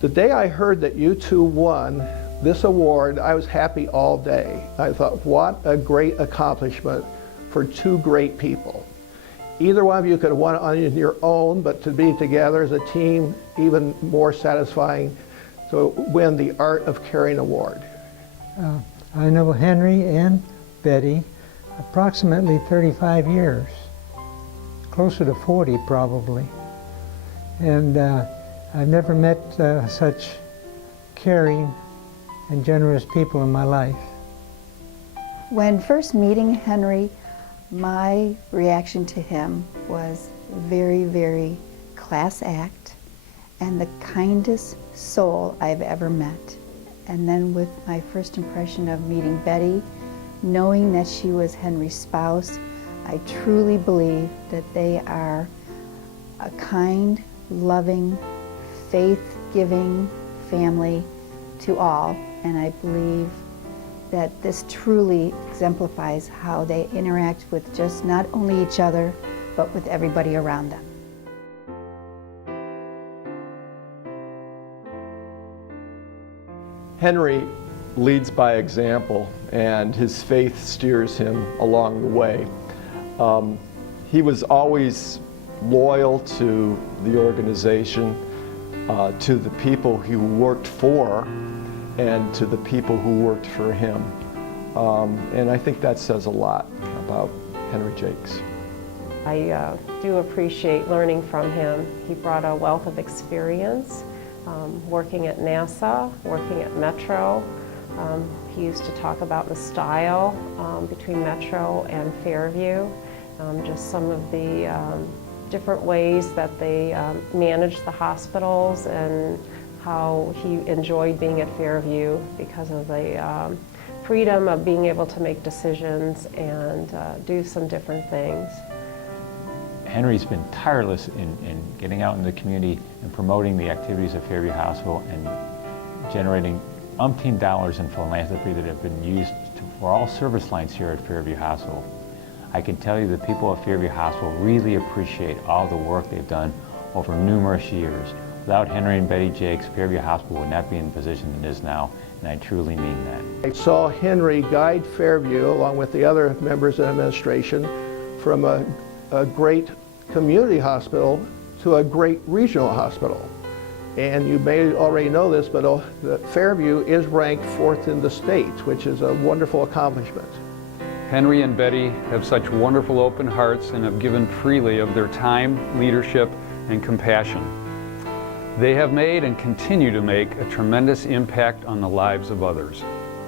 The day I heard that you two won this award, I was happy all day. I thought, what a great accomplishment for two great people. Either one of you could have won on your own, but to be together as a team, even more satisfying to win the Art of Caring award. I know Henry and Betty approximately 35 years, closer to 40 probably. And I've never met such caring and generous people in my life. When first meeting Henry, my reaction to him was very, very class act and the kindest soul I've ever met. And then with my first impression of meeting Betty, knowing that she was Henry's spouse, I truly believe that they are a kind, loving, faith-giving family to all. And I believe that this truly exemplifies how they interact with just not only each other, but with everybody around them. Henry leads by example, and his faith steers him along the way. He was always loyal to the organization, to the people he worked for, and to the people who worked for him. And I think that says a lot about Henry Jacques. I do appreciate learning from him. He brought a wealth of experience, working at NASA, working at Metro. He used to talk about the style between Metro and Fairview, just some of the different ways that they managed the hospitals and how he enjoyed being at Fairview because of the freedom of being able to make decisions and do some different things. Henry's been tireless in getting out in the community and promoting the activities of Fairview Hospital and generating umpteen dollars in philanthropy that have been used for all service lines here at Fairview Hospital. I can tell you the people of Fairview Hospital really appreciate all the work they've done over numerous years. Without Henry and Betty Jacques, Fairview Hospital would not be in the position it is now, and I truly mean that. I saw Henry guide Fairview, along with the other members of the administration, from a great community hospital to a great regional hospital. And you may already know this, but Fairview is ranked 4th in the state, which is a wonderful accomplishment. Henry and Betty have such wonderful open hearts and have given freely of their time, leadership, and compassion. They have made and continue to make a tremendous impact on the lives of others.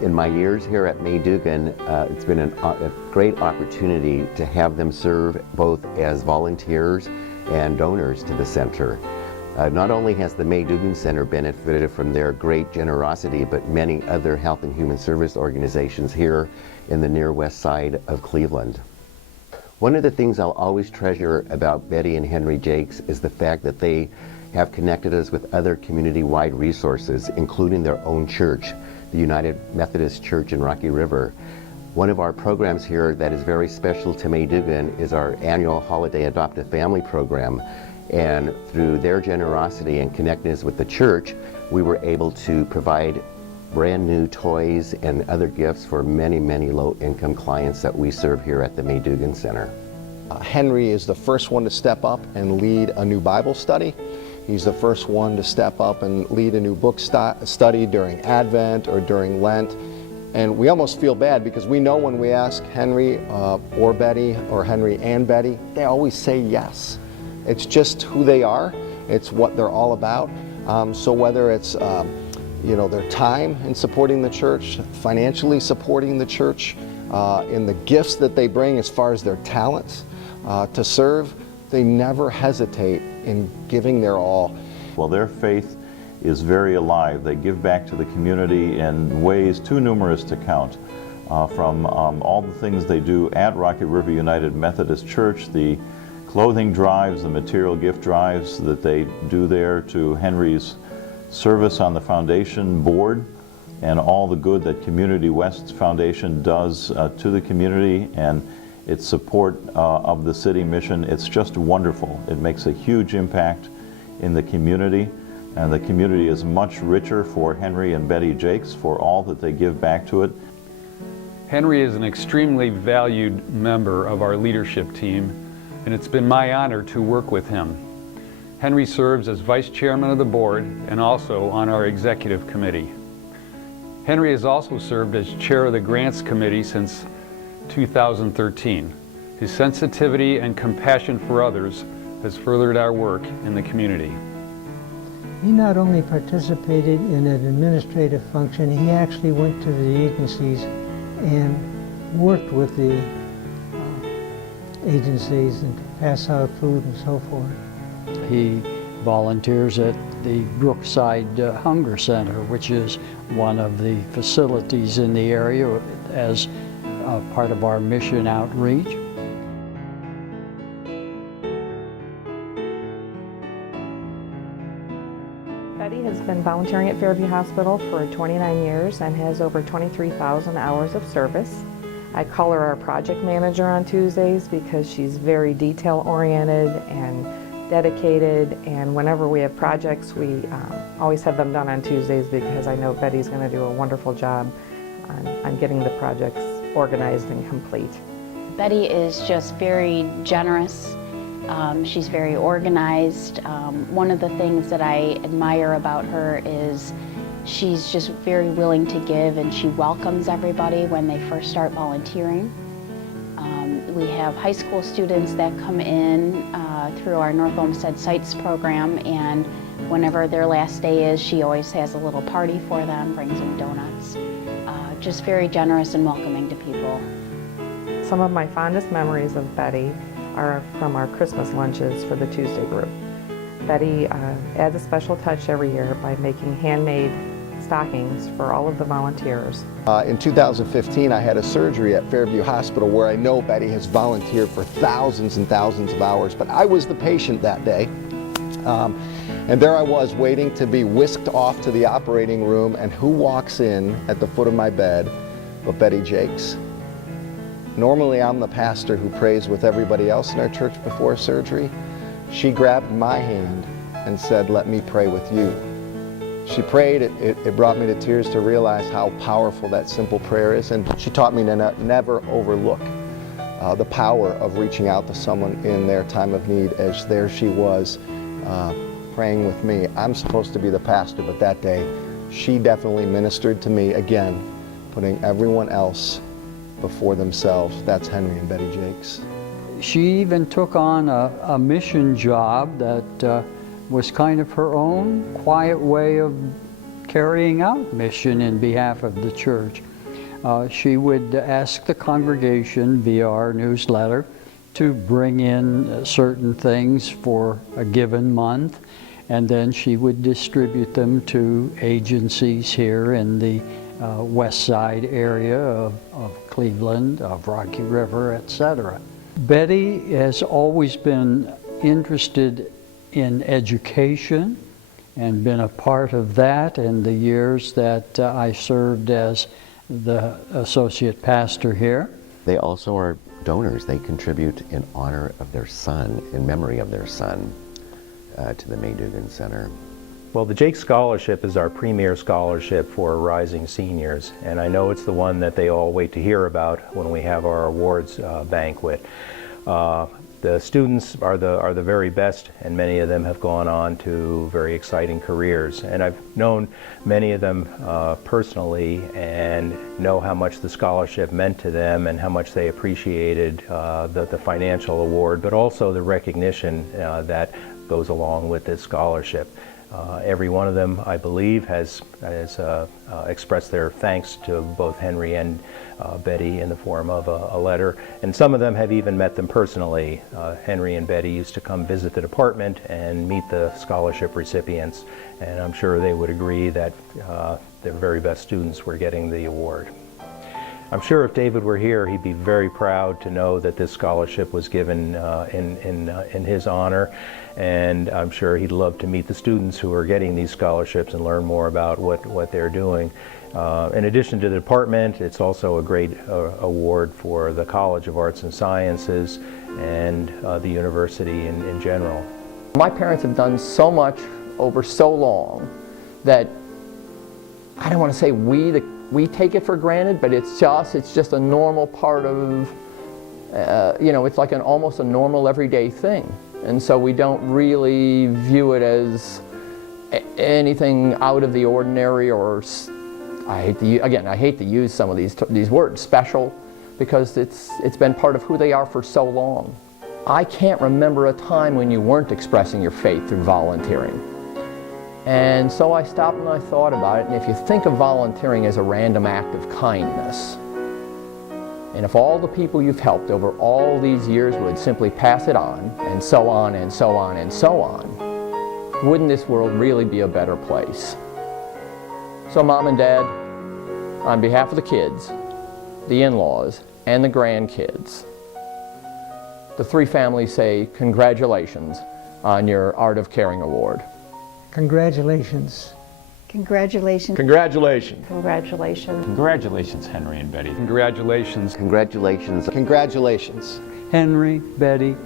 In my years here at May Dugan, it's been a great opportunity to have them serve both as volunteers and donors to the center. Not only has the May Dugan Center benefited from their great generosity, but many other health and human service organizations here in the near west side of Cleveland. One of the things I'll always treasure about Betty and Henry Jacques is the fact that they have connected us with other community-wide resources, including their own church, the United Methodist Church in Rocky River. One of our programs here that is very special to May Dugan is our annual Holiday Adopt a Family program. And through their generosity and connectedness with the church, we were able to provide brand new toys and other gifts for many, many low-income clients that we serve here at the May Dugan Center. Henry is the first one to step up and lead a new Bible study. He's the first one to step up and lead a new book study during Advent or during Lent. And we almost feel bad because we know when we ask Henry or Betty or Henry and Betty, they always say yes. It's just who they are. It's what they're all about. So whether it's their time in supporting the church, financially supporting the church, in the gifts that they bring as far as their talents to serve, they never hesitate in giving their all. Well, their faith is very alive. They give back to the community in ways too numerous to count. From all the things they do at Rocky River United Methodist Church, the clothing drives, the material gift drives that they do there, to Henry's service on the foundation board and all the good that Community West Foundation does to the community and its support of the city mission. It's just wonderful. It makes a huge impact in the community, and the community is much richer for Henry and Betty Jacques for all that they give back to it. Henry is an extremely valued member of our leadership team, and it's been my honor to work with him. Henry serves as vice chairman of the board and also on our executive committee. Henry has also served as chair of the grants committee since 2013. His sensitivity and compassion for others has furthered our work in the community. He not only participated in an administrative function, he actually went to the agencies and worked with the agencies and to pass out food and so forth. He volunteers at the Brookside Hunger Center, which is one of the facilities in the area as part of our mission outreach. Betty has been volunteering at Fairview Hospital for 29 years and has over 23,000 hours of service. I call her our project manager on Tuesdays because she's very detail-oriented and dedicated, and whenever we have projects, we always have them done on Tuesdays because I know Betty's going to do a wonderful job on getting the projects organized and complete. Betty is just very generous. She's very organized. One of the things that I admire about her is she's just very willing to give, and she welcomes everybody when they first start volunteering. We have high school students that come in through our North Olmsted Sites program, and whenever their last day is, she always has a little party for them, brings them donuts. Just very generous and welcoming to people. Some of my fondest memories of Betty are from our Christmas lunches for the Tuesday group. Betty adds a special touch every year by making handmade stockings for all of the volunteers. In 2015, I had a surgery at Fairview Hospital where I know Betty has volunteered for thousands and thousands of hours, but I was the patient that day. And there I was waiting to be whisked off to the operating room, and who walks in at the foot of my bed but Betty Jacques. Normally I'm the pastor who prays with everybody else in our church before surgery. She grabbed my hand and said, "Let me pray with you." She prayed, it brought me to tears to realize how powerful that simple prayer is, and she taught me to never overlook the power of reaching out to someone in their time of need, as there she was praying with me. I'm supposed to be the pastor, but that day she definitely ministered to me again, putting everyone else before themselves. That's Henry and Betty Jacques. She even took on a mission job that was kind of her own quiet way of carrying out mission in behalf of the church. She would ask the congregation via our newsletter to bring in certain things for a given month, and then she would distribute them to agencies here in the west side area of Cleveland, of Rocky River, etc. Betty has always been interested in education and been a part of that in the years that I served as the associate pastor here. They also are donors. They contribute in honor of their son, in memory of their son, to the May Dugan Center. Well, the Jacques Scholarship is our premier scholarship for rising seniors, and I know it's the one that they all wait to hear about when we have our awards banquet. The students are the very best, and many of them have gone on to very exciting careers. And I've known many of them personally and know how much the scholarship meant to them and how much they appreciated the financial award, but also the recognition that goes along with this scholarship. Every one of them, I believe, has expressed their thanks to both Henry and Betty in the form of a letter, and some of them have even met them personally. Henry and Betty used to come visit the department and meet the scholarship recipients, and I'm sure they would agree that their very best students were getting the award. I'm sure if David were here, he'd be very proud to know that this scholarship was given in his honor, and I'm sure he'd love to meet the students who are getting these scholarships and learn more about what they're doing. In addition to the department, it's also a great award for the College of Arts and Sciences and the university in general. My parents have done so much over so long that I don't want to say we take it for granted, but it's just a normal part of, you know, it's like almost a normal everyday thing. And so we don't really view it as anything out of the ordinary, or I hate to use some of these words, special, because it's been part of who they are for so long. I can't remember a time when you weren't expressing your faith through volunteering. And so I stopped and I thought about it, and if you think of volunteering as a random act of kindness, and if all the people you've helped over all these years would simply pass it on, and so on, and so on, and so on, wouldn't this world really be a better place? So Mom and Dad, on behalf of the kids, the in-laws, and the grandkids, the three families say congratulations on your Art of Caring Award. Congratulations. Congratulations. Congratulations. Congratulations. Congratulations, Henry and Betty. Congratulations. Congratulations. Congratulations. Henry, Betty,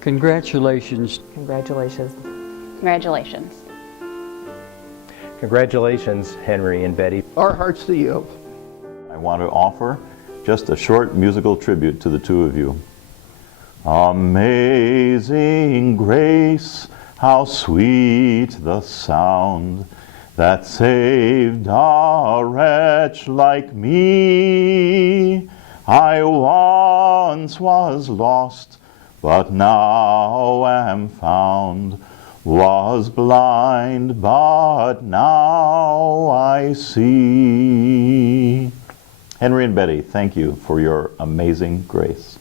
congratulations. Congratulations. Congratulations. Congratulations, Henry and Betty. Our hearts to you. I want to offer just a short musical tribute to the two of you. Amazing grace, how sweet the sound that saved a wretch like me. I once was lost, but now am found, was blind, but now I see. Henry and Betty, thank you for your amazing grace.